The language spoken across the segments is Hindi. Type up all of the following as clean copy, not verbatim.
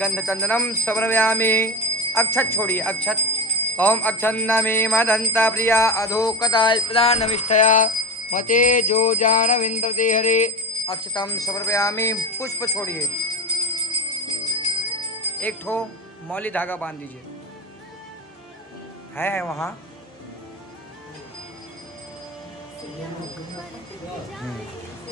गंधचंदनम समर्पयामि। अक्षत छोड़िए अक्षत। ओम अक्षन्नमे मदंता प्रिया अधोकता प्रदानमिष्ठया मते जो जान विंद्रते हरे अक्षतम समर्पयामि। पुष्प छोड़िए। एक ठो मौली धागा बांध दीजिए। है वहाँ।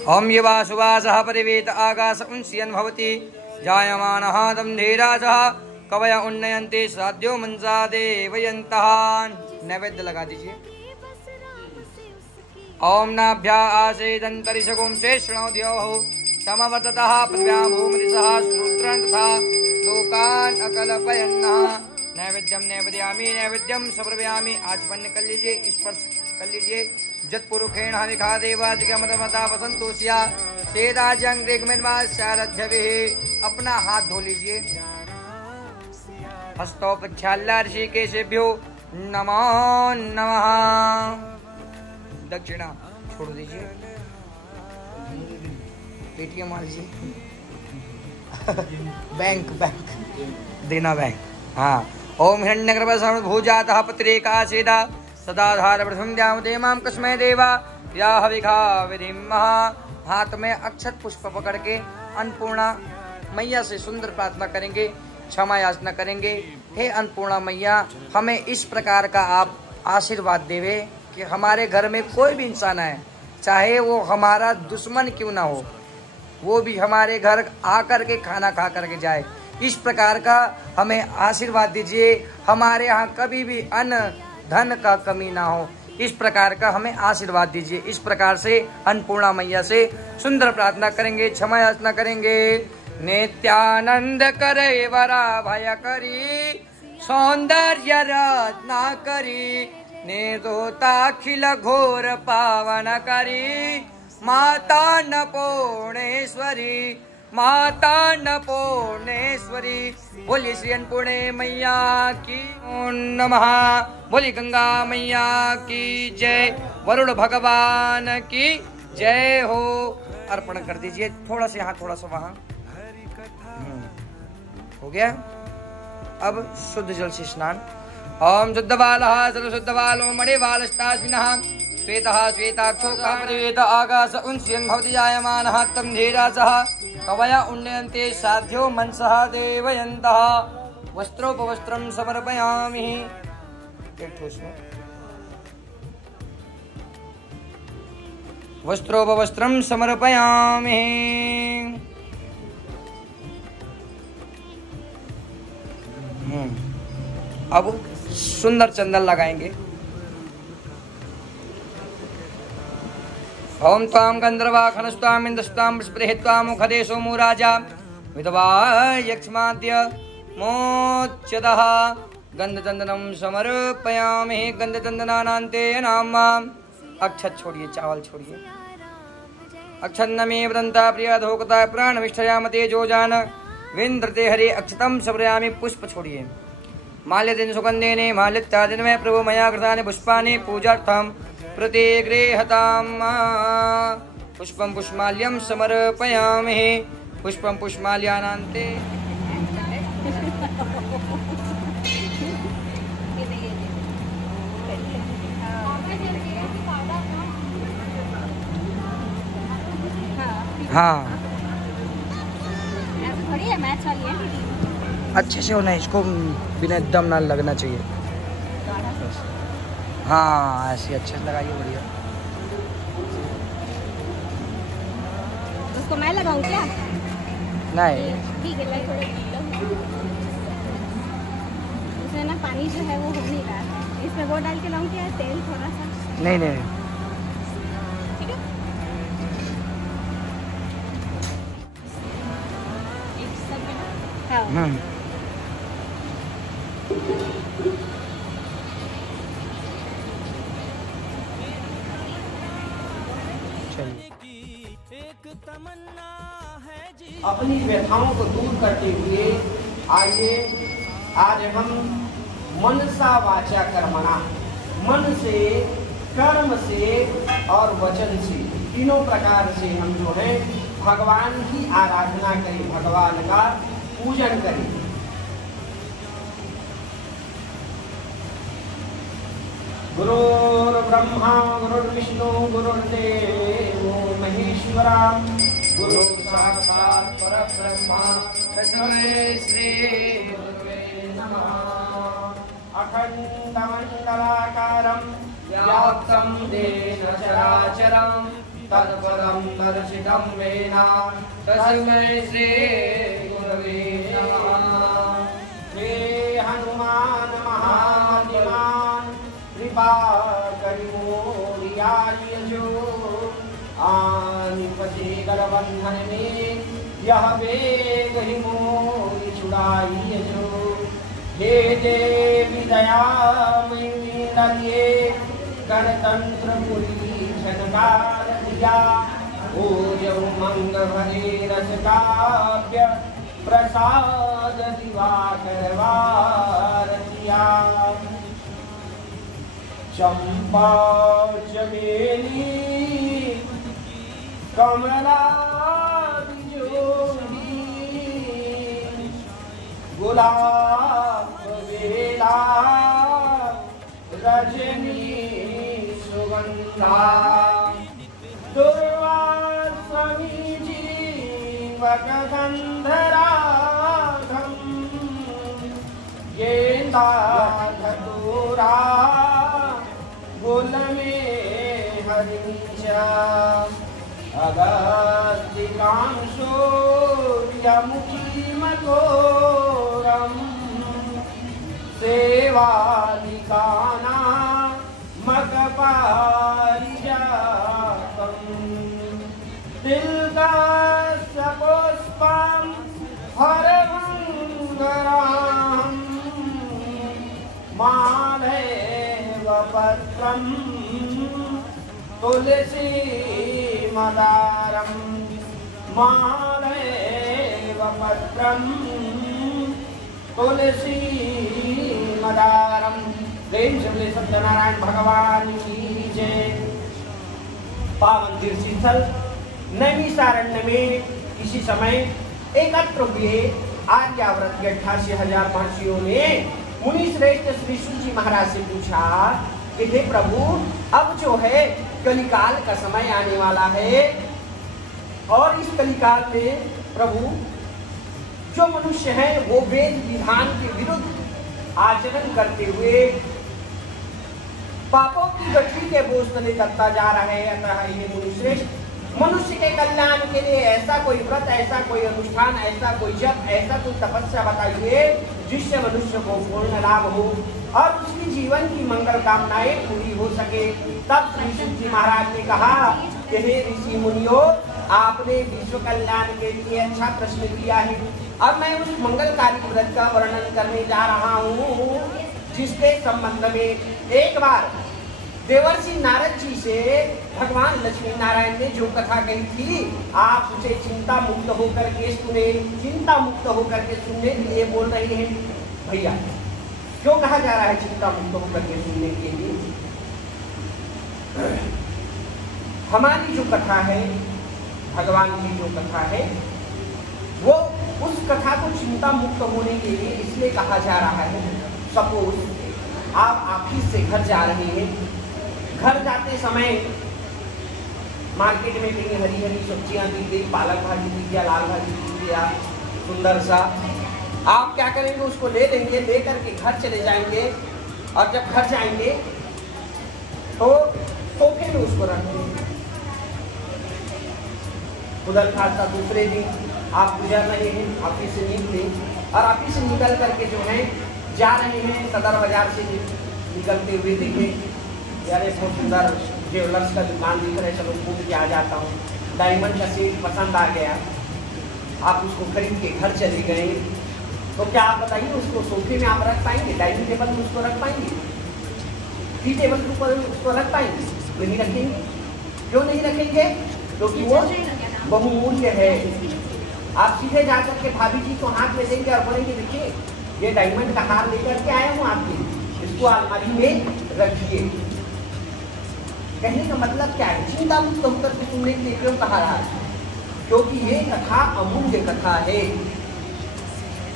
ओम ये वासुवासः परिवेत आकाश उन्स्यन् भवति जायमानः दम्धीराजः कवय उन्नयन्ते साध्यो मनसा देवयन्तः। नैवेद्य लगा दीजिए। ओम नाभ्या आसेदन्तरिषगुं शेषणोद्योः समवर्ततः पृथ्व्यां भूमरिसः श्रोत्रं तथा लोकान् अकल्पयन्नः। नैवेद्यम नैवेद्यामि नैवेद्यम समर्पयामि। आचमन कर लीजिए, स्पर्श कर लीजिए। जत्पुरुषेण हविखा देवादिगमता वसंतोषिया सेदाजंग्रेगमेन्वास्यारध्यभिः। अपना हाथ धो लीजिए। हस्तौ प्रक्षाल्य ऋषिकेशेभ्यो नमो नमः। दक्षिणा छोड़ दीजिए। पेटीएम मार लीजिए। बैंक देना बैंक। हाँ। ओम हिरण्यगर्भभूजातः पत्रेकासेदा सदाधार प्रथम द्यामदे माम कस्मै देवा या हविखा विधिमः। हाथ में अक्षत पुष्प पकड़ के अन्नपूर्णा मैया से सुंदर प्रार्थना करेंगे, क्षमा याचना करेंगे। हे अन्नपूर्णा मैया, हमें इस प्रकार का आप आशीर्वाद देवे कि हमारे घर में कोई भी इंसान है, चाहे वो हमारा दुश्मन क्यों ना हो, वो भी हमारे घर आकर के खाना खा करके जाए। इस प्रकार का हमें आशीर्वाद दीजिए। हमारे यहाँ कभी भी अन्न धन का कमी ना हो, इस प्रकार का हमें आशीर्वाद दीजिए। इस प्रकार से अन्नपूर्णा मैया से सुंदर प्रार्थना करेंगे, क्षमा याचना करेंगे। नित्यानंद करे वरा भय करी सौंदर्य रत्ना करी निर्दोताखिल घोर पावन करी माता अन्नपूर्णेश्वरी माता अन्नपूर्णेश्वरी। बोली श्री अन्नपूर्णे मैया की नमः। बोली गंगा मैया की जय। वरुण भगवान की जय हो। अर्पण कर दीजिए। थोड़ा सा यहाँ थोड़ा सा वहाँ। हो गया। अब शुद्ध जल से स्नान। ओम शुद्ध बालः सर्वशुद्ध बालो मणिबालस्तास्मिनः श्वेतः श्वेताक्षो कापरिवेत आकाश उन्स्यन् भवति जायमानः तं धीरासः कवय उन्नयन्ते साध्यो मनसः देवयन्तः। वस्त्रोपवस्त्रं समर्पयामि। वस्त्रोपवस्त्रं समर्पयामि। अब सुंदर चंदन लगाएंगे। ओम त्वां गंधर्वा खनस्त्वां इंद्रस्त्वां स्पृहत्वां मुखदे सोमो राजा विधवा यक्ष्माद्य मोच्यतः। गंधचंदनं समर्पयामि। गंधचंदनानान्ते नाम। अक्षत छोड़िए, चावल छोड़िए। अक्षन्नमे वदन्ता प्रिया धोकता प्राणविष्ठया मते जो जान विंद्रते हरे अक्षतम समर्पयामि। पुष्प छोड़िए। माल्यदेन सुगंधेन माल्यत्यादिन में प्रभु मया कृतानि पुष्पाणि पूजार्थं प्रतिगृह्यताम्। पुष्पं पुष्पमाल्यं समर्पयामि। पुष्पं पुष्पमाल्यानान्ते। हाँ अच्छे से होना, इसको बिना दम ना लगना चाहिए। हाँ ऐसे अच्छे से लगाइए, बढ़िया। उसको मैं लगाऊं क्या? नहीं ठीक है, उसमें ना पानी जो है वो हो नहीं रहा है, इसमें वो डाल के लाऊं क्या? तेल थोड़ा सा? नहीं नहीं ठीक है। एक सब हाँ। अपनी व्यथाओं को दूर करते हुए आइए आज हम मनसा वाचा कर्मणा, मन से, कर्म से और वचन से, तीनों प्रकार से हम जो है भगवान की आराधना करें, भगवान का पूजन करें। गुरुर्ब्रह्मा गुरुर्विष्णु गुरुर्देवो महेश्वरा गुरु साक्षात् परब्रह्म तस्मै श्री गुरुवे नमः। अखण्डमण्डलाकारं व्याप्तं येन चराचरं तत्पदं दर्शितं येन तस्मै श्री गुरवे नमः। हे हनुमान महामहिमान कृपा करिमोरियाय जो आनिपति गलबंधन में यह वेग ही मोरी छुड़ाई जो। हे देवी दयामयी मेरे गणतंत्र पुरी झनकार दिया ओ जब मंग भरे रस काव्य प्रसाद दिवाकर वारतिया। चंपा चमेली कमला बिजोरी गुलाब बेला रजनी सुगंधा दुर्वा समीजीवक गंधरागम गेंदा धतूरा गुल में हरिचा अगस्तिकांशो यमुखी मकोरम सेवालिकाना मकपारिजातम तिलकस्य पुष्पं हरमंगराम मालैव पत्रं तुलसी मदारं मालैव पत्रं तुलसी मदारम। प्रेम से बोले सत्यनारायण भगवान की जय। पावन तीर्थस्थल नैमिषारण्य में इसी समय एकत्र हुए आर्यावर्त के 88,000 महर्षियों ने मुनि श्रेष्ठ श्री सूत जी महाराज से पूछा कि हे प्रभु, अब जो है कलिकाल का समय आने वाला है और इस कलिकाल में प्रभु जो मनुष्य है वो वेद विधान के विरुद्ध आचरण करते हुए पापों की गठरी के बोझ तले दबता जा रहा है। अतः ये मुनिश्रेष्ठ मनुष्य के कल्याण के लिए ऐसा कोई व्रत, ऐसा कोई अनुष्ठान, ऐसा कोई जप, ऐसा कोई तपस्या बताइए जिससे मनुष्य को पूर्ण लाभ हो और उसकी जीवन की मंगल कामनाएं पूरी हो सके। तब श्री सूत जी महाराज ने कहा कि हे ऋषि मुनियों, आपने विश्व कल्याण के लिए अच्छा प्रश्न किया है। अब मैं उस मंगलकारी व्रत का वर्णन करने जा रहा हूँ जिसके संबंध में एक बार देवर्षि नारद जी से भगवान लक्ष्मी नारायण ने जो कथा कही थी, आप उसे चिंता मुक्त होकर के सुने। चिंता मुक्त होकर के सुनने के लिए बोल रहे हैं भैया। क्यों कहा जा रहा है चिंता मुक्त होकर के सुनने के लिए? हमारी जो कथा है, भगवान की जो कथा है, वो उस कथा को चिंता मुक्त होने के लिए इसलिए कहा जा रहा है। सपोज आप ऑफिस से घर जा रहे हैं, घर जाते समय मार्केट में कहीं हरी हरी सब्जियां दिख गई, पालक भाजी दिख गया, लाल भाजी दिख गया, सुंदर सा, आप क्या करेंगे? उसको ले लेंगे, ले करके घर चले जाएंगे और जब घर जाएंगे तो सोफे में उसको रख देंगे। उधर खासा दूसरे दिन आप गुजर रहे हैं, ऑफिस से निकले और ऑफिस से निकल करके जो है जा रहे हैं, सदर बाजार से निकलते हुए देखे यार बहुत सुंदर ज्वेलर्स का दुकान दिख रहा है, चलो घूम के आ जाता हूँ। डायमंड का सेट पसंद आ गया, आप उसको खरीद के घर चले गए, तो क्या आप बताइए उसको सोफे में आप रख पाएंगे? डाइनिंग टेबल में उसको रख पाएंगे? टी टेबल के ऊपर उसको रख पाएंगे? नहीं रखेंगे। क्यों नहीं रखेंगे? क्योंकि वो बहुमूल्य है। आप सीधे जाकर के भाभी जी को हाथ में देंगे और बोलेंगे देखिए ये डायमंड का हार लेकर के आया हूँ आपके, इसको अलमारी में रखिए। कहने का मतलब क्या है? चिंता मुक्त होकर के सुनने के लिए क्यों कहा रहा है? क्योंकि ये कथा अमूल्य कथा है।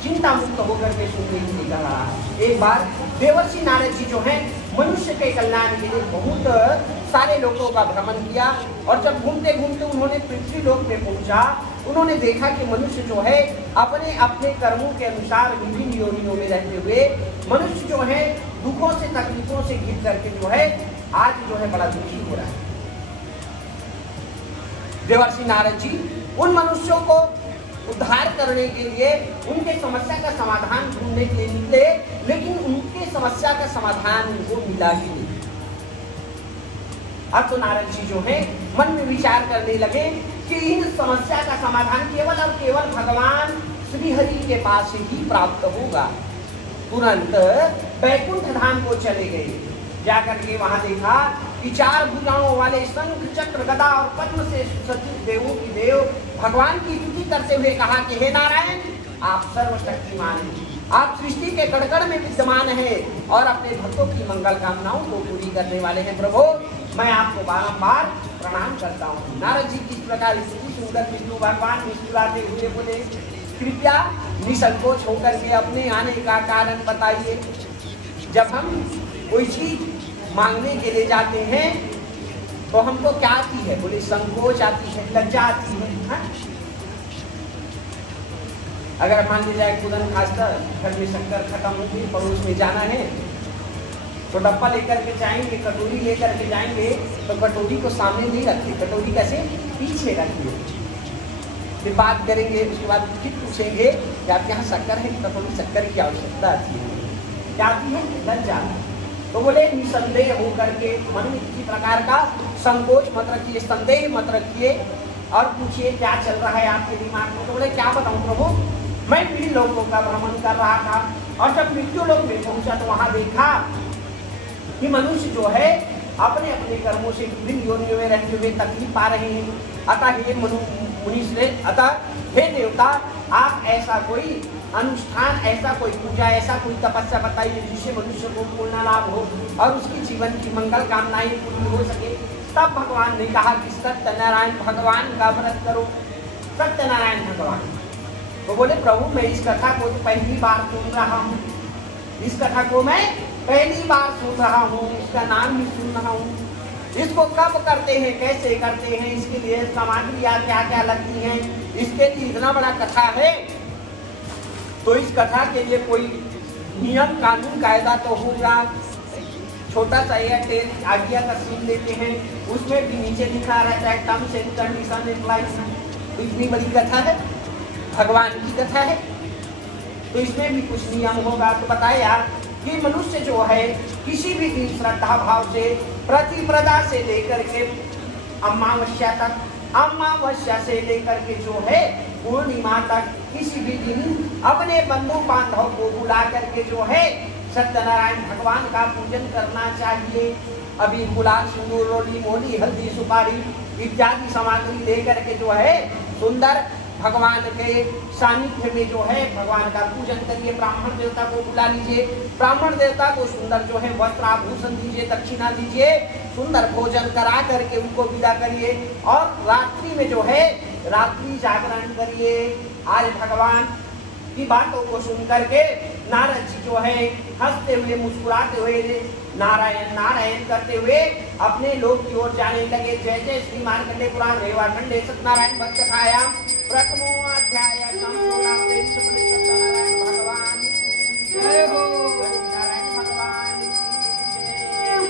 चिंता मुक्त होकर के सुनने के लिए कह रहा है। एक बार देवर्षि नारद जी जो हैं मनुष्य के कल्याण के लिए बहुत सारे लोगों का भ्रमण किया, और जब घूमते घूमते उन्होंने पृथ्वी लोक में पहुंचा, उन्होंने देखा कि मनुष्य जो है अपने अपने कर्मों के अनुसार विभिन्न योनियों में रहते हुए मनुष्य जो है दुखों से तकलीफों से घिर करके जो है आज जो है बड़ा दुखी हो रहा है। देवर्षि नारद जी उन मनुष्यों को उद्धार करने के लिए उनके समस्या का समाधान ढूंढने के लिए निकले, लेकिन उनके समस्या का समाधान उनको मिला ही नहीं। अब तो नारद जी जो है मन में विचार करने लगे कि इन समस्या का समाधान केवल और केवल भगवान श्री हरि के पास ही प्राप्त होगा। तुरंत बैकुंठ धाम को चले गए। जाकर के वहां देखा कि 4 भुजाओं वाले शंख चक्र गदा और पद्म से सुसज्जित देवों की देव भगवान की स्तुति करते हुए कहा कि हे नारायण, आप सर्वशक्तिमान हैं, आप सृष्टि के कण-कण में विद्यमान हैं और अपने भक्तों की मंगल कामनाओं को पूरी करने वाले हैं। प्रभु, मैं आपको बारंबार प्रणाम करता हूँ। नारद जी किस प्रकार स्थिति सुनकर विष्णु भगवान मुस्कुराते हुए बोले, कृपया निसंकोच होकर के अपने आने का कारण बताइए। जब हम कोई चीज मांगने के लिए जाते हैं तो हमको क्या आती है? बोले संकोच आती है, लज्जा आती है। हाँ? अगर मान लिया जाए खुदन खासकर घर में शक्कर खत्म होगी, पड़ोस में जाना है तो डब्बा लेकर के जाएंगे, कटोरी लेकर के जाएंगे तो कटोरी को सामने नहीं रखते, कटोरी कैसे पीछे रखिए। फिर बात करेंगे, उसके बाद फिर पूछेंगे कि आपके यहाँ शक्कर है कि कटोरी शक्कर की आवश्यकता आती है, क्या आती है? लज्जा। तो बोले निसंदेह होकर के मन में किसी प्रकार का संकोच मत रखिए, संदेह मत रखिए और पूछिए क्या चल रहा है आपके दिमाग में। तो बोले क्या बताऊं प्रभु, मैं विभिन्न लोगों का भ्रमण कर रहा था और जब मृत्यु लोक में पहुंचा तो वहां देखा कि मनुष्य जो है अपने अपने कर्मों से विभिन्न योनियों में रहते हुए तकलीफ पा रहे हैं। अतः हे मुनीश्रेष्ठ, अतः हे देवता, आप ऐसा कोई अनुष्ठान, ऐसा कोई पूजा, ऐसा कोई तपस्या बताइए जिससे मनुष्य को पूर्ण लाभ हो और उसकी जीवन की मंगल कामनाएं पूरी हो सके। तब भगवान ने कहा कि सत्यनारायण भगवान का व्रत करो। सत्यनारायण भगवान। तो बोले प्रभु, मैं इस कथा को तो पहली बार सुन रहा हूँ, इस कथा को मैं पहली बार सुन रहा हूँ, इसका नाम भी सुन रहा हूँ। इसको कब करते हैं, कैसे करते हैं, इसके लिए सामग्री क्या क्या लगती है, इसके लिए इतना बड़ा कथा है तो इस कथा के लिए कोई नियम कानून कायदा तो होगा। छोटा सा एयरटेल आज्ञा का सीन लेते हैं, उसमें भी नीचे लिखा रहता है टर्म्स एंड कंडीशन एप्लाइज। तो इतनी बड़ी कथा है, भगवान की कथा है, तो इसमें भी कुछ नियम होगा। तो बताए यार कि मनुष्य जो है किसी भी दिन श्रद्धा भाव से प्रतिप्रदा से लेकर के अमावस्या तक, अमावस्या से लेकर के जो है पूर्णिमा तक किसी भी दिन अपने बंधु बांधव को बुला करके जो है सत्यनारायण भगवान का पूजन करना चाहिए। अभी गुलाल, सिंदूर, रोली, मोली, हल्दी, सुपारी इत्यादि सामग्री लेकर के जो है सुंदर भगवान के सानिध्य में जो है भगवान का पूजन करिए। ब्राह्मण देवता को बुला लीजिए, ब्राह्मण देवता को सुंदर जो है वस्त्र आभूषण दीजिए, दक्षिणा दीजिए, सुंदर भोजन करा करके उनको विदा करिए और रात्रि में जो है रात्रि जागरण करिए। आज भगवान की बातों को सुन करके नारद जी जो है हंसते हुए मुस्कुराते हुए नारायण नारायण करते हुए अपने लोक की ओर जाने लगे। जय जय श्री मार्कंडेय पुराण रेवाखंडे सत्यनारायण भक्त कथायाम प्रथमो अध्याय संपूर्ण सत्यनारायण भगवान की जय हो। नारायण भगवान की जय।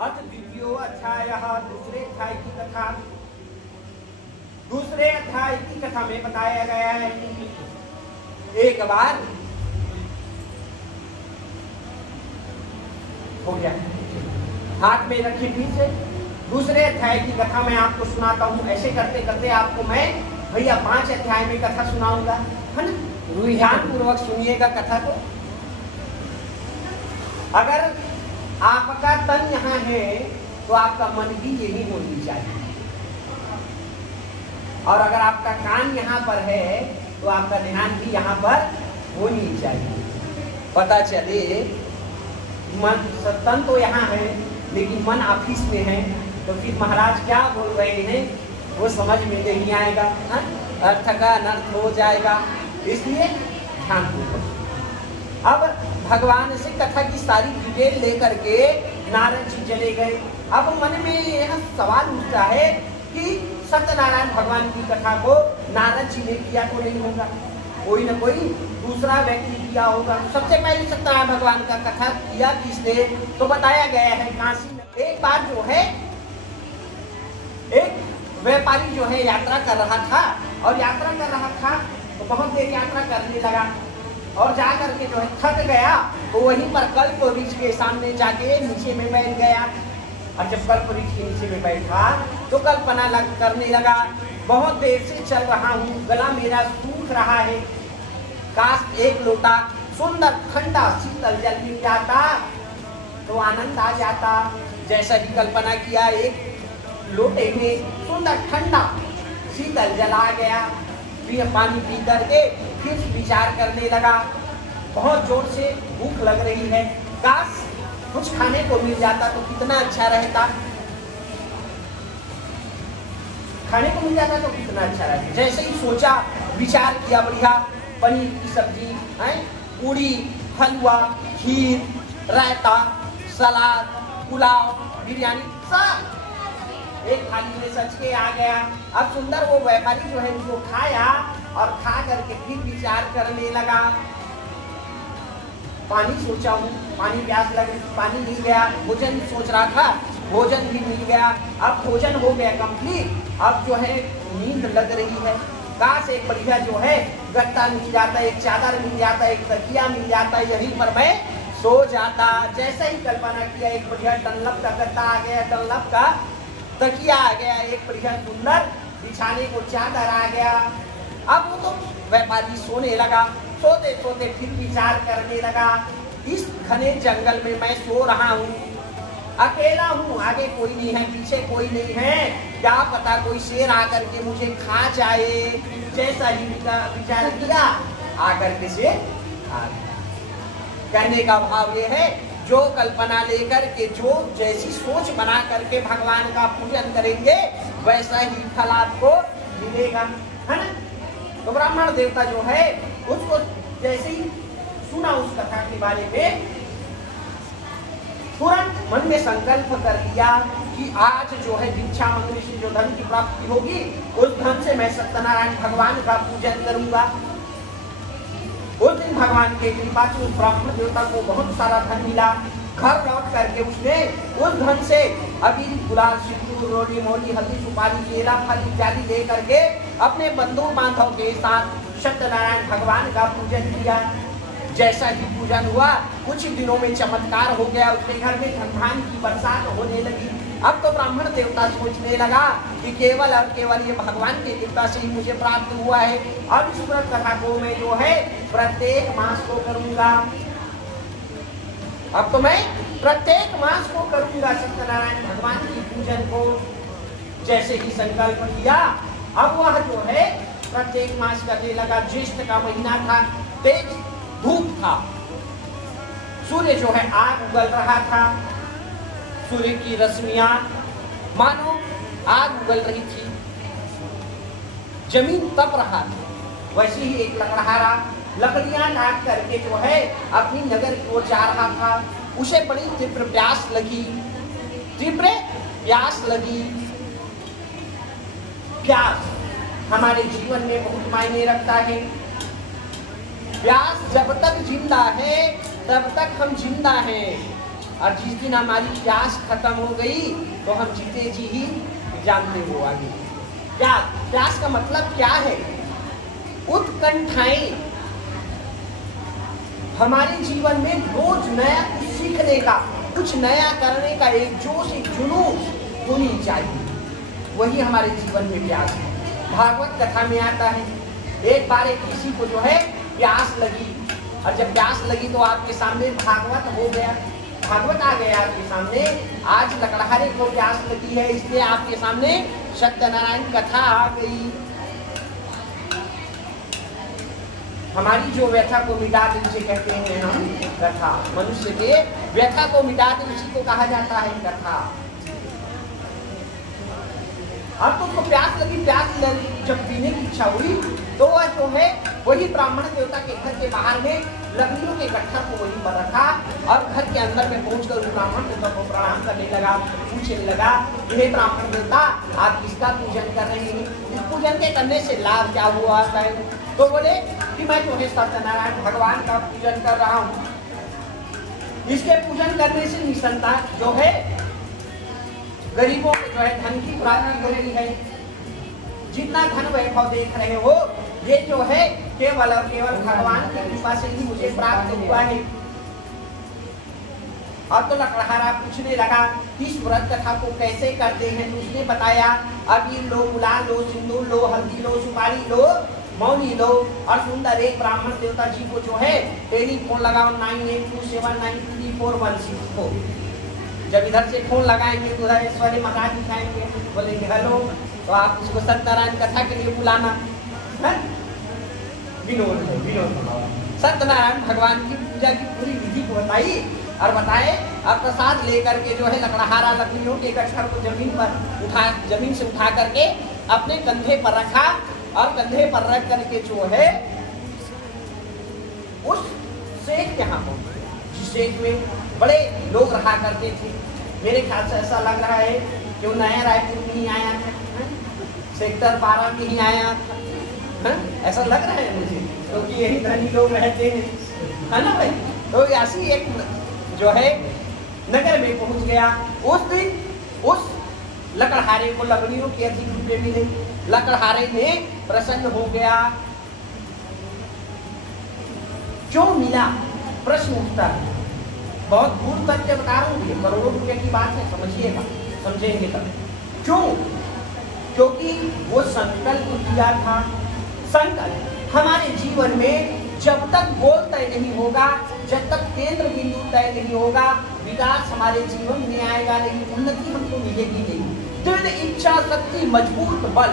अथ द्वितीयो अध्याय, दूसरे अध्याय की कथा। दूसरे अध्याय की कथा में बताया गया है कि एक बार हो गया हाथ में रखी पीछे। दूसरे अध्याय की कथा मैं आपको सुनाता हूँ। ऐसे करते करते आपको मैं भैया 5 अध्याय में कथा सुनाऊंगा, है ना। ध्यान पूर्वक सुनिएगा कथा को। अगर आपका तन यहाँ है तो आपका मन भी यही होनी चाहिए, और अगर आपका कान यहाँ पर है तो आपका ध्यान भी यहाँ पर होनी चाहिए। पता चले मन तन तो यहाँ है लेकिन मन ऑफिस में है तो फिर महाराज क्या बोल रहे हैं वो समझ में नहीं आएगा। अर्थ का अनर्थ हो जाएगा, इसलिए ध्यान पूर्वक। अब भगवान से कथा की सारी डिटेल लेकर के नारद जी चले गए। अब मन में यह सवाल उठता है कि सत्यनारायण भगवान की कथा को नारद जी ने किया तो नहीं होगा, कोई न कोई दूसरा व्यक्ति किया होगा। सबसे पहले सत्यनारायण भगवान का कथा किया किसने, तो बताया गया है काशी में। एक बार जो है एक व्यापारी जो है यात्रा कर रहा था, और यात्रा कर रहा था तो बहुत देर यात्रा करने लगा, और जा करके जो है थक गया, तो वहीं पर कल्प वृक्ष के सामने जाके नीचे में बैठ गया। और जब कल्प वृक्ष के नीचे में बैठा तो कल्पना करने लगा, बहुत देर से चल रहा हूँ, गला मेरा सूख रहा है, काश एक लोटा सुंदर ठंडा शीतल जल मिल जाता तो आनंद आ जाता। जैसा ही कल्पना किया, एक लोटे में सुंदर ठंडा शीतल जल आ गया। फिर पानी पी करके फिर विचार करने लगा, बहुत जोर से भूख लग रही है, काश कुछ खाने को मिल जाता तो कितना अच्छा रहता, खाने को मिल जाता तो कितना अच्छा रहता। जैसे ही सोचा, विचार किया, बढ़िया पनीर की सब्जी, पूरी, हलवा, खीर, रायता, सलाद, पुलाव, बिरयानी, सब एक थाली में सज के आ गया। अब सुंदर वो व्यापारी जो है वो खाया, और खा करके फिर विचार करने लगा, पानी सोचा हूँ, पानी प्यास लगी, पानी मिल गया। भोजन सोच रहा था, भोजन भी मिल गया। अब भोजन हो गया कंप्लीट, अब जो है नींद लग रही है, काश एक बढ़िया जो है गत्ता मिल जाता, एक चादर मिल जाता, एक तकिया मिल जाता, यहीं पर मैं सो जाता। जैसे ही कल्पना किया, एक बढ़िया डनलप का गत्ता आ गया, डनलप का तकिया आ गया, एक बढ़िया सुंदर बिछाने को चादर आ गया। अब वो तो व्यापारी सोने लगा, सोते सोते फिर विचार करने लगा, इस घने जंगल में मैं सो रहा हूँ, अकेला हूँ, आगे कोई नहीं है, पीछे कोई नहीं है, क्या पता कोई शेर आकर के मुझे खा जाए। जैसा ही विचार किया, आकर के शेर आ गया। कहने का भाव ये है, जो कल्पना लेकर के, जो जैसी सोच बना करके भगवान का पूजन करेंगे, वैसा ही फल आपको मिलेगा, है ना। तो ब्राह्मण देवता जो है उसको जैसे ही सुना उस कथा के बारे में, तुरंत मन में संकल्प कर लिया कि आज जो है दीक्षा मंदिर से जो धन की प्राप्ति होगी, उस धन से मैं सत्यनारायण भगवान का पूजन करूंगा। उस दिन भगवान के कृपा से उस ब्राह्मण देवता को बहुत सारा धन मिला। घर लौट करके उसने उस धन से अभी गुलाल, सिंदूर, रोटी, मोली, हल्दी, सुपारी, केला, फल इत्यादि ले करके अपने बंधु बांधव के साथ सत्यनारायण भगवान का पूजन किया। जैसा ही पूजन हुआ, कुछ दिनों में चमत्कार हो गया, उसके घर में धन की बरसात होने लगी। अब तो ब्राह्मण देवता सोचने लगा कि केवल और केवल ये भगवान की कृपा से ही मुझे प्राप्त हुआ है। अब इस व्रत कथा को मैं जो है प्रत्येक मास को करूंगा, अब तो मैं प्रत्येक मास को करूंगा सत्यनारायण भगवान की पूजन को। जैसे ही संकल्प किया, अब वह जो है प्रत्येक मास करने लगा। ज्येष्ठ का महीना था, तेज धूप था, सूर्य जो है आग उगल रहा था, सूर्य की रश्मियां मानो आग उगल रही थी, जमीन तप रहा था। वैसे ही एक लकड़हारा लकड़ियां काट करके जो है अपनी नगर की ओर जा रहा था। उसे बड़ी तीव्र प्यास लगी, तीव्र प्यास लगी। प्यास हमारे जीवन में बहुत मायने रखता है। प्यास जब तक जिंदा है तब तक हम जिंदा हैं, और जिस दिन हमारी प्यास खत्म हो गई तो हम जीते जी ही जानते हो आगे। प्यास का मतलब क्या है? उत्कंठाएं। हमारे जीवन में रोज नया कुछ सीखने का, कुछ नया करने का एक जोश, एक जुनून होनी चाहिए, वही हमारे जीवन में प्यास है। भागवत कथा में आता है, एक बार एक किसी को जो है प्यास लगी, और जब प्यास लगी तो आपके सामने भागवत हो गया, भागवत आ गया आपके सामने। आज लकड़हारे को प्यास लगी है, इसलिए आपके सामने सत्यनारायण कथा आ गई। हमारी जो व्यथा को मिटा दे उसे कहते हैं हम कथा। मनुष्य के व्यथा को मिटा दे उसी को कहा जाता है कथा। अब तो उसको प्यास लगी, जब पीने की इच्छा हुई तो वह जो है वही ब्राह्मण देवता के घर के बाहर में लकड़ियों के गट्ठर को वहीं पर रखा और घर के अंदर में पहुंचकर उस ब्राह्मण देवता को प्रणाम करने लगा, पूछने लगा, हे ब्राह्मण देवता आप किसका पूजन कर रहे हैं, इस पूजन के करने से लाभ क्या हुआ है? तो बोले कि मैं जो है सत्यनारायण भगवान का पूजन कर रहा हूँ। इसके पूजन करने से निसंता जो है गरीबों को जो है धन की प्राप्ति हो रही है। जितना धन वैभव देख रहे हो ये जो है केवल और केवल भगवान की कृपा से ही मुझे प्राप्त हुआ है। अब तो लकड़हारा पूछने लगा इस व्रत कथा को कैसे करते हैं, तो उसने बताया अबीर लो, गुलाल लो, सिंदूर लो, हल्दी लो, सुपारी लो, मौनी लो और सुंदर एक ब्राह्मण देवता जी को जो है टेलीफोन लगाओ 9827934164। जब इधर से फोन लगाएंगे तो उधर ऐश्वर्य महाराज दिखाएंगे, बोलेंगे हेलो, तो आप उसको सत्यनारायण कथा के लिए बुलाना है। विनोद है, विनोद सत्यनारायण भगवान की पूजा की पूरी विधि को बताई और बताए। अब प्रसाद लेकर के जो है लकड़हारा लकड़ियों के गट्ठर को जमीन से उठा करके अपने कंधे पर रखा और कंधे पर रख करके जो है उस सेठ यहाँ पहुंचे जिस सेठ में बड़े लोग रहा करते थे। मेरे ख्याल से ऐसा लग रहा है कि वो नया रायपुर में ही आया था, सेक्टर 12 में ही आया था, ऐसा लग रहा है मुझे, क्योंकि यही धनी लोग रहते हैं, है ना भाई। तो ऐसी एक जो है नगर में पहुंच गया। उस दिन उस लकड़हारे को लकड़ियों के अधिक रुपये मिले। लकड़हारे ने प्रसन्न हो गया। क्यों मिला प्रश्न उठता है। बहुत दूर तक के बता रहा हूँ, करोड़ों रुपए की बात है, समझिएगा, समझेंगे तब। क्यों? क्योंकि वो संकल्प किया था। संकल्प हमारे जीवन में जब तक गोल तय नहीं होगा, जब तक केंद्र बिंदु तय नहीं होगा, विकास हमारे जीवन में आएगा नहीं, उन्नति हमको मिलेगी नहीं। दृढ़ इच्छा शक्ति मजबूत बल,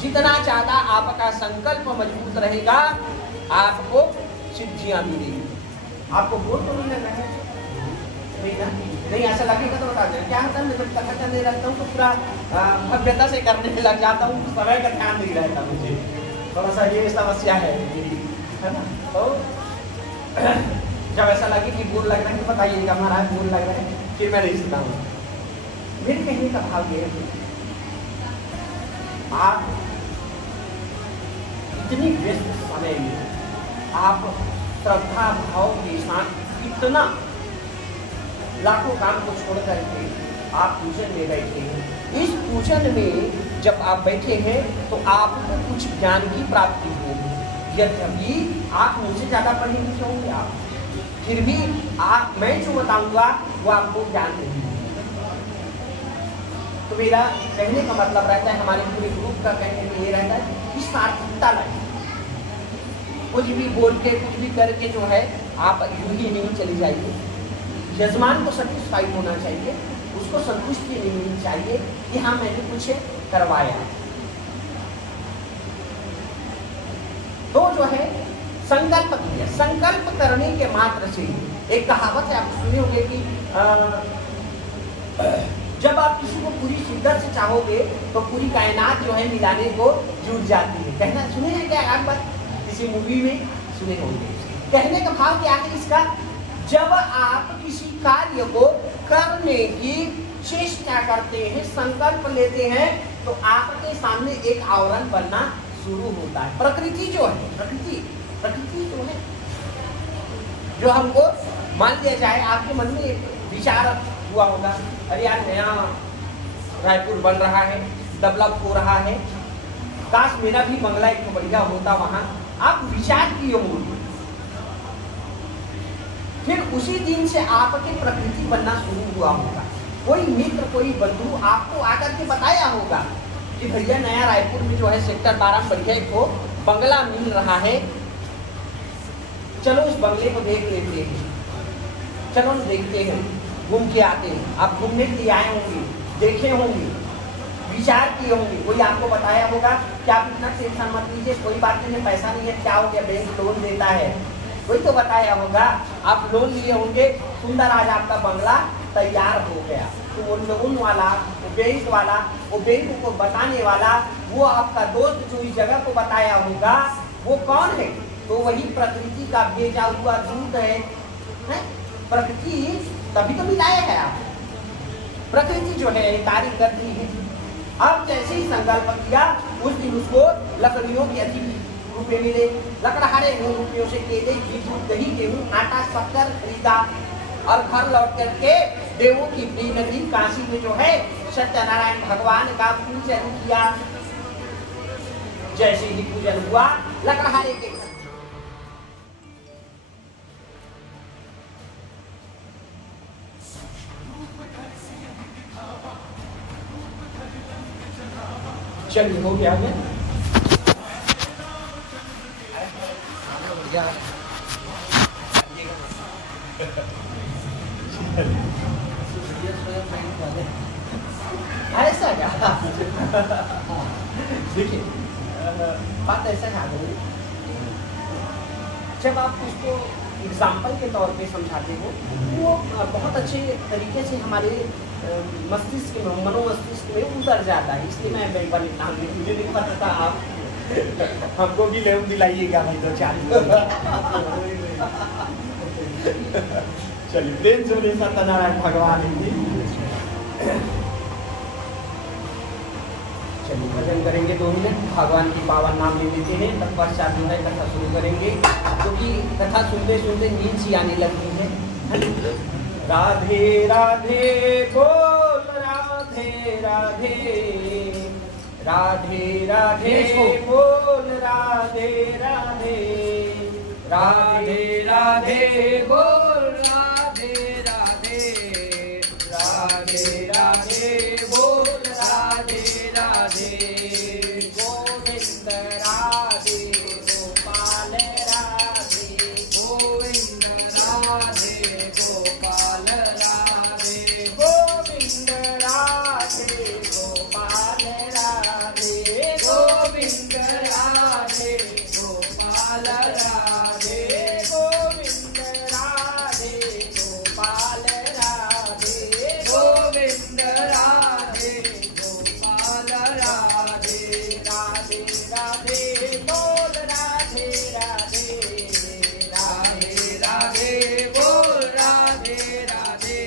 जितना ज्यादा आपका संकल्प मजबूत रहेगा आपको सिद्धियां मिलेगी। आपको बोल तो नहीं लगा है? नहीं ना? नहीं ऐसा लगेगा तो बता दें। क्या होता है, मैं जब कथा करने लगता हूँ तो पूरा भव्यता से करने लग जाता हूँ, समय का ध्यान नहीं रहता मुझे, थोड़ा सा ये समस्या है ना। तो जब ऐसा लगे कि बोल लग रहा है बताइएगा महाराज बोल लग रहा है, फिर मैं नहीं सुना हूँ। मेरे कहने का भाव ये है, आप इतनी व्यस्त समय में आप श्रद्धा भाव के साथ इतना लाखों काम को छोड़ करके आप पूजन में बैठे हैं। इस पूजन में जब आप बैठे हैं तो आपको कुछ ज्ञान की प्राप्ति होगी। यद्यपि आप मुझे ज्यादा पढ़े लिखे होंगे, आप फिर भी आप मैं जो बताऊंगा वो आपको ज्ञान नहीं। तो मेरा कहने का मतलब रहता है, हमारे पूरे ग्रुप का कहने में ये रहता है कि सार्थकता लाइए। कुछ भी बोल के कुछ भी करके जो है आप यूं ही नहीं चली जाइए। यजमान को सेटिस्फाई होना चाहिए, उसको संतुष्टि नहीं मिलनी चाहिए कि हाँ मैंने कुछ करवाया। तो जो है संकल्प किया, संकल्प करने के मात्र से एक कहावत है आप सुने होंगे कि जब आप किसी को पूरी शिद्दत से चाहोगे तो पूरी कायनात जो है मिलाने को जुट जाती है। कहना सुने हैं क्या आप बात, किसी मूवी में सुने होंगे। कहने का भाव क्या है इसका, जब आप किसी कार्य को करने की चेष्टा करते हैं, संकल्प लेते हैं, तो आपके सामने एक आवरण बनना शुरू होता है। प्रकृति जो है, प्रकृति जो है, जो हमको मान लिया जाए आपके मन में एक विचार हुआ होगा, अरे यार नया रायपुर बन रहा है, डेवलप हो रहा है, काश मेरा भी बंगला एक तो बढ़िया होता वहां। आप विचार किए होंगे, फिर उसी दिन से आपकी प्रकृति बनना शुरू हुआ होगा। कोई मित्र कोई बंधु आपको आकर के बताया होगा कि भैया नया रायपुर में जो है सेक्टर 12 बढ़िया को बंगला मिल रहा है, चलो उस बंगले को देख लेते हैं, चलो देखते हैं, घूम के आते हैं। आप घूमने के लिए आए होंगे, देखे होंगे, विचार किए होंगे, कोई आपको बताया होगा कि आप इतना टेंशन मत लीजिए, कोई बात नहीं, पैसा नहीं है, क्या हो गया, बैंक लोन देता है, कोई तो बताया होगा। आप लोन लिए होंगे, सुंदर आज आपका बंगला तैयार हो गया। उन वाला, वो बैंक को बताने वाला, वो आपका दोस्त जो इस जगह को बताया होगा वो कौन है? तो वही प्रकृति का भेजा हुआ दूत है? प्रकृति तभी तो मिलाया है आप। प्रकृति जो है कार्य करती है। अब जैसे ही संकल्प किया उस दिन उसको लकड़ियों के अधिक रुपये मिले, लकड़हारे रुपयों से केले, घी, दूध, दही, गेहूं, आटा, शक्कर खरीदा और घर लौट करके देवों की प्रिय नगरी काशी में जो है सत्यनारायण भगवान का पूजन किया। जैसे ही पूजन हुआ लकड़हारे के चलिए हो गया है। ऐसा क्या? देखिए बात ऐसा है, जब आप उसको एग्जाम्पल के तौर पे समझाते हो वो बहुत अच्छे तरीके से हमारे मस्तिष्क में, मनोमस्तिष्क में उतर जाता है। इसलिए मैं बेंगल इतना मुझे नहीं पता था, आप हमको भी ले दिलाइएगा भाई दो चार। चलिए प्रेम से बोलिए सत्यनारायण भगवान की। चलिए भजन करेंगे 2 मिनट, भगवान की पावन नाम ले लेते हैं, तत्पश्चात जो है कथा शुरू करेंगे, क्योंकि कथा सुनते सुनते नींद सी आने लगती है। राधे राधे बोल राधे राधे, राधे राधे बोल राधे राधे, राधे राधे बोल राधे राधे, राधे राधे बोल राधे राधे। गोविंद राधे गोपाल राधे, गोविंद राधे गोपाल राधे, गोविंद राधे गोपाल राधे, गोविंद राधे गोपाल राधे, गोविंद राधे गोपाल राधे, गोविंद राधे गोपाल राधे, राधे राधे बोल राधे राधे, राधे राधे बोल राधे राधे,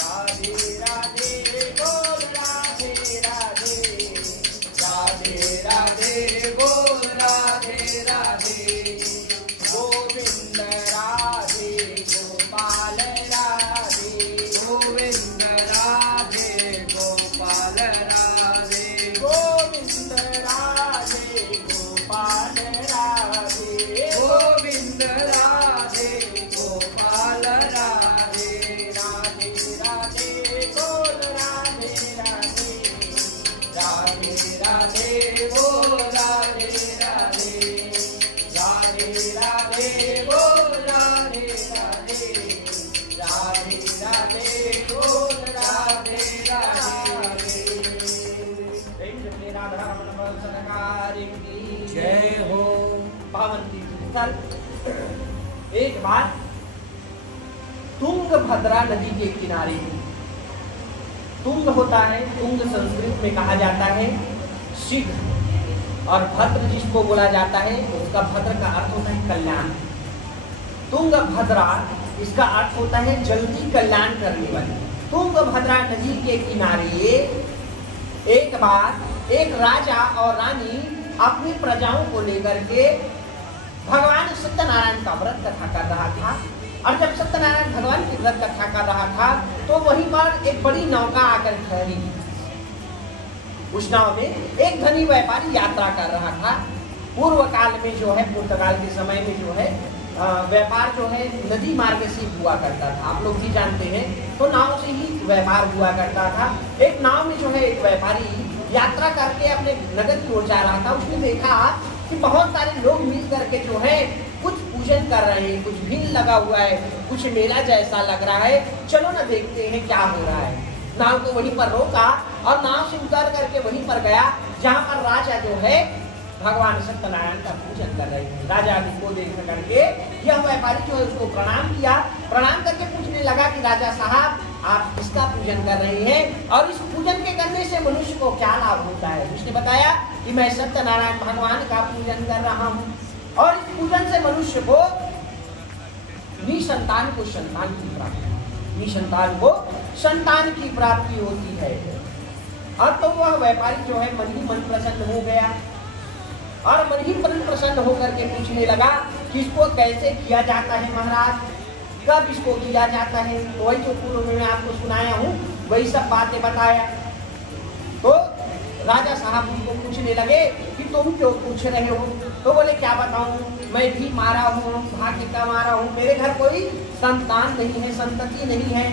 राधे राधे बोल राधे राधे, राधे राधे बोल राधे राधे। गोविंद राधे गोपाल राधे, गोविंद राधे गोपाल राधे, गोविंद राधे गोपाल राधे, गोविंद राधे गोपाल राधे, राधे राधे बोल राधे राधे, राधे राधे बोल राधे राधे, राधे राधे बोल राधे राधे, राधे राधे बोल राधे राधे। राधा रमण सरकार की जय हो। पावन तीर्थस्थल। एक बार तुंगभद्रा नदी के किनारे, तुंग होता है, तुंग संस्कृत में कहा जाता है शीघ्र, और भद्र जिसको बोला जाता है उसका भद्र का अर्थ होता है कल्याण। तुंगभद्रा इसका अर्थ होता है जल्दी कल्याण करने वाली। तुंगभद्रा नदी के किनारे एक बार एक राजा और रानी अपनी प्रजाओं को लेकर के भगवान सत्यनारायण का व्रत कथा कर रहा था। और जब सत्यनारायण भगवान की व्रत कथा कर रहा था तो वहीं पर एक बड़ी नौका आकर ठहरी। उस नाव में एक धनी व्यापारी यात्रा कर रहा था। पूर्व काल में जो है, पुर्तगाल के समय में जो है व्यापार जो है नदी मार्ग से हुआ करता था, आप लोग भी जानते हैं। तो नाव से ही व्यापार हुआ करता था। एक नाव में जो है एक व्यापारी यात्रा करके अपने नगर की ओर जा रहा था। उसने देखा कि बहुत सारे लोग मिल करके जो है कुछ पूजन कर रहे हैं, कुछ भीड़ लगा हुआ है, कुछ मेला जैसा लग रहा है, चलो ना देखते हैं क्या हो रहा है। नाव को वहीं पर रोका और नाव से उतर करके वहीं पर गया जहाँ पर राजा जो है भगवान सत्यनारायण का पूजन कर रहे थे। राजा को देख करके यह व्यापारी जो है उसको प्रणाम किया। प्रणाम करके पूछने लगा कि राजा साहब आप इसका पूजन कर रहे हैं। और इस पूजन के करने से मनुष्य को क्या लाभ होता है? उसने बताया कि मैं सत्यनारायण भगवान का पूजन कर रहा हूँ, और इस पूजन से मनुष्य को निसंतान को संतान की प्राप्ति, निसंतान को संतान की प्राप्ति होती है। अब तो वह व्यापारी जो है मन ही मन प्रसन्न हो गया, और मन ही मन प्रसन्न होकर के पूछने लगा कि इसको कैसे किया जाता है महाराज, कब इसको किया जाता है? तो वही जो पूर्व में मैं आपको सुनाया हूँ वही सब बातें बताया। तो राजा साहब उनको पूछने लगे कि तुम क्यों पूछ रहे हो? तो बोले क्या बताऊं, मैं भी मारा हूँ, भाग्य का मारा हूँ, मेरे घर कोई संतान नहीं है, संतति नहीं है।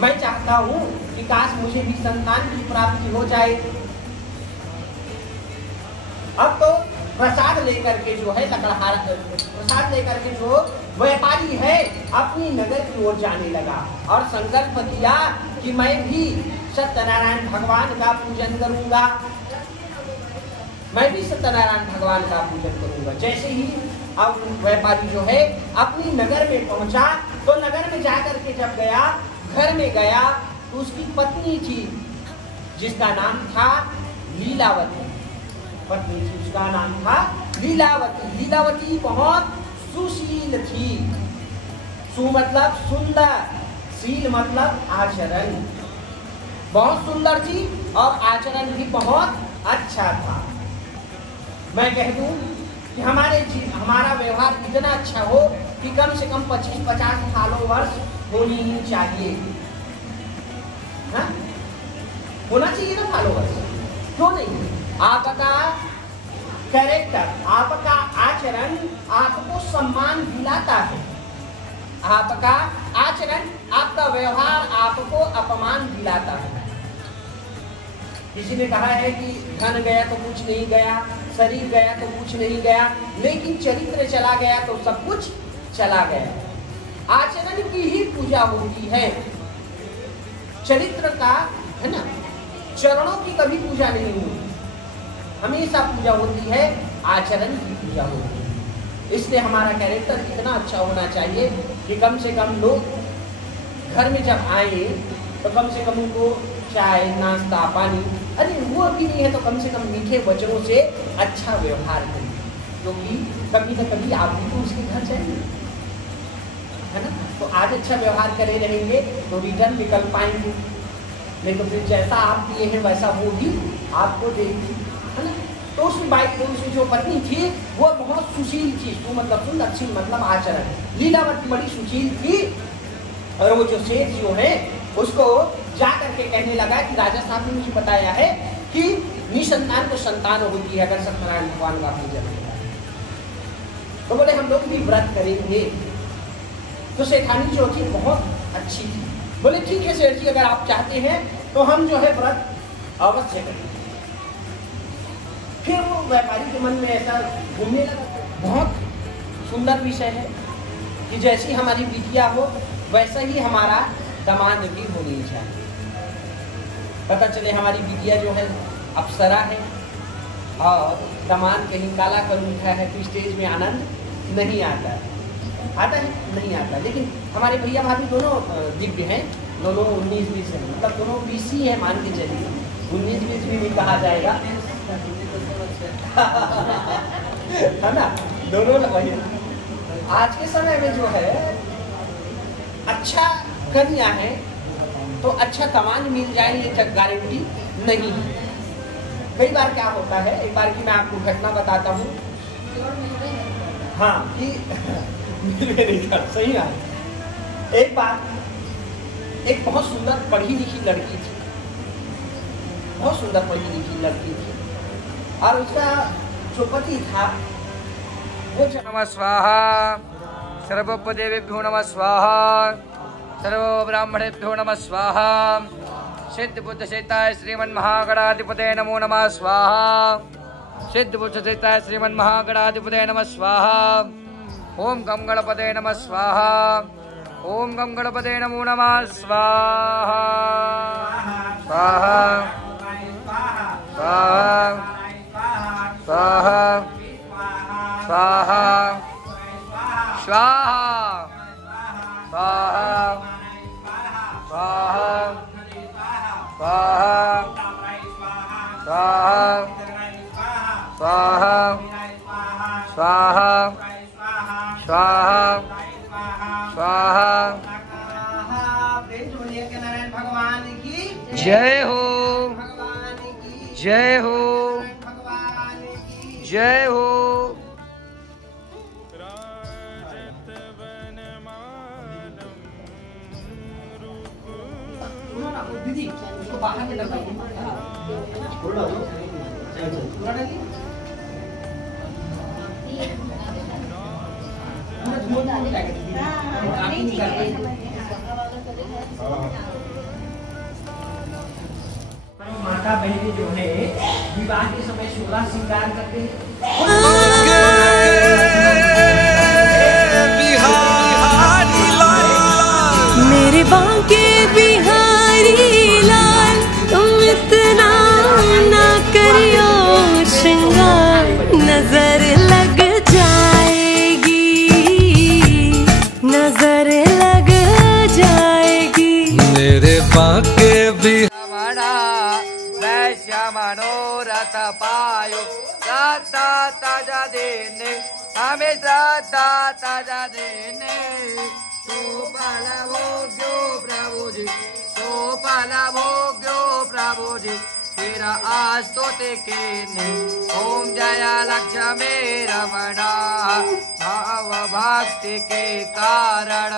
मैं चाहता हूँ कि काश मुझे भी संतान की प्राप्ति हो जाए। अब तो प्रसाद लेकर के जो है लकड़हारा, प्रसाद लेकर के जो व्यापारी है अपनी नगर की ओर जाने लगा, और संकल्प किया कि मैं भी सत्यनारायण भगवान का पूजन करूंगा, मैं भी सत्यनारायण भगवान का पूजन करूंगा। जैसे ही अब व्यापारी जो है अपनी नगर में पहुंचा, तो नगर में जाकर के जब गया, घर में गया, तो उसकी पत्नी थी जिसका नाम था लीलावती, पत्नी थी उसका नाम था लीलावती। लीलावती बहुत सुशील थी, सु मतलब सुंदर, शील मतलब आचरण, बहुत सुंदर थी और आचरण भी बहुत अच्छा था। मैं कह दूं कि हमारा व्यवहार इतना अच्छा हो कि कम से कम 25-50 फॉलोवर्स होनी ही चाहिए, होना चाहिए ना फॉलोवर्स, क्यों नहीं? आपका कैरेक्टर, आपका आचरण आपको सम्मान दिलाता है, आपका आचरण, आपका व्यवहार आपको अपमान दिलाता है। किसी ने कहा है कि धन गया तो कुछ नहीं गया, शरीर गया तो कुछ नहीं गया, लेकिन चरित्र चला गया तो सब कुछ चला गया। आचरण की ही पूजा होती है, चरित्र का, है ना, चरणों की कभी पूजा नहीं होती, हमेशा पूजा होती है आचरण की पूजा होती है। इसलिए हमारा कैरेक्टर इतना अच्छा होना चाहिए कि कम से कम लोग घर में जब आए तो कम से कम उनको चाय, नाश्ता, पानी, अरे वो भी नहीं है तो कम से कम मीठे वचनों से अच्छा व्यवहार करें, क्योंकि कभी न कभी आप भी तो उसके घर जाएंगे, है ना। तो आज अच्छा व्यवहार करे रहेंगे तो रिटर्न निकल पाएंगे, नहीं तो फिर जैसा आप दिए हैं वैसा वो भी आपको देगी, है ना। तो उसकी जो पत्नी थी वो बहुत सुशील थी, वो मतलब सुंदर, शील मतलब आचरण। लीलावती बड़ी सुशील थी, और वो जो सेठ जो है उसको जा करके कहने लगा कि राजा साहब ने मुझे बताया है कि निसंतान को संतान होती है अगर सत्यनारायण भगवान का पूजन होता है। तो बोले हम लोग भी व्रत करेंगे। तो सेठानी जो थी बहुत अच्छी थी, बोले ठीक है सेठ जी, अगर आप चाहते हैं तो हम जो है व्रत अवश्य करेंगे। फिर वो व्यापारी के मन में ऐसा घूमने लगा, बहुत सुंदर विषय है कि जैसी हमारी बिटिया हो वैसा ही हमारा दामाद भी होनी चाहिए। पता चले हमारी बिटिया जो है अप्सरा है और दामाद कहीं काला कलूठा है तो स्टेज में आनंद नहीं आता है, आता है नहीं आता। लेकिन हमारे भैया भाभी दोनों दिव्य हैं, दोनों 19-20 हैं, मतलब दोनों 20 ही है, मान के चलिए 19-20 भी नहीं कहा जाएगा है ना, दोनों वही। आज के समय में जो है अच्छा कन्या है तो अच्छा दामाद मिल जाए ये गारंटी नहीं है। कई बार क्या होता है, एक बार की मैं आपको घटना बताता हूँ, हाँ कि मिलवे नहीं था, सही है। एक बार एक बहुत सुंदर पढ़ी लिखी लड़की थी, बहुत सुंदर पढ़ी लिखी लड़की थी, और उसका जो पति था वो नमः स्वाहा, सर्वोपदेवेभ्यो नमः स्वाहा, सर्व ब्राह्मणेभ्यो नमः स्वाहा, सिद्ध बुद्ध सेताय श्रीमन् महागणाधिपते नमो नमः स्वाहा, सिद्ध बुद्ध सेताय श्रीमन् महागणाधिपते नमः स्वाहा, ओम गम गणपते नमः स्वाहा, ओम गम गणपते नमो नमः स्वाहा, स्वाहा स्वाहा स्वाहा स्वाहा स्वाहा स्वाहा स्वाहा स्वाहा स्वाहा स्वाहा स्वाहा स्वाहा स्वाहा। भगवान की जय हो भगवान की जय हो भगवान की जय हो। दीदी उसको बाहर के दरवाजे माता बहनें जो है विवाह के समय 16 श्रृंगार करते हैं। मेरे बांके बिहारी लाल तुम इतना ना करियो श्रृंगार, नजर लग जाएगी, नजर लग जाएगी। मेरे बांके भी वैश्य मनोरथ पायो श्रद्धा ताजा देने हमें श्रद्धा ताजा देने। सोपाल भोग्यो प्रभु जी सोपाल भोग्यो प्रभु जी तेरा आज तो के ओम जय लक्ष्मी रमणा भाव भक्ति के कारण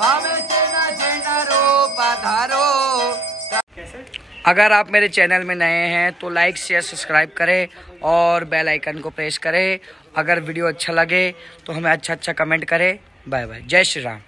हमें चिन्ह चिन्ह रूप धारो। अगर आप मेरे चैनल में नए हैं तो लाइक शेयर सब्सक्राइब करें और बेल आइकन को प्रेस करें। अगर वीडियो अच्छा लगे तो हमें अच्छा कमेंट करें। Bye bye. जय श्री राम।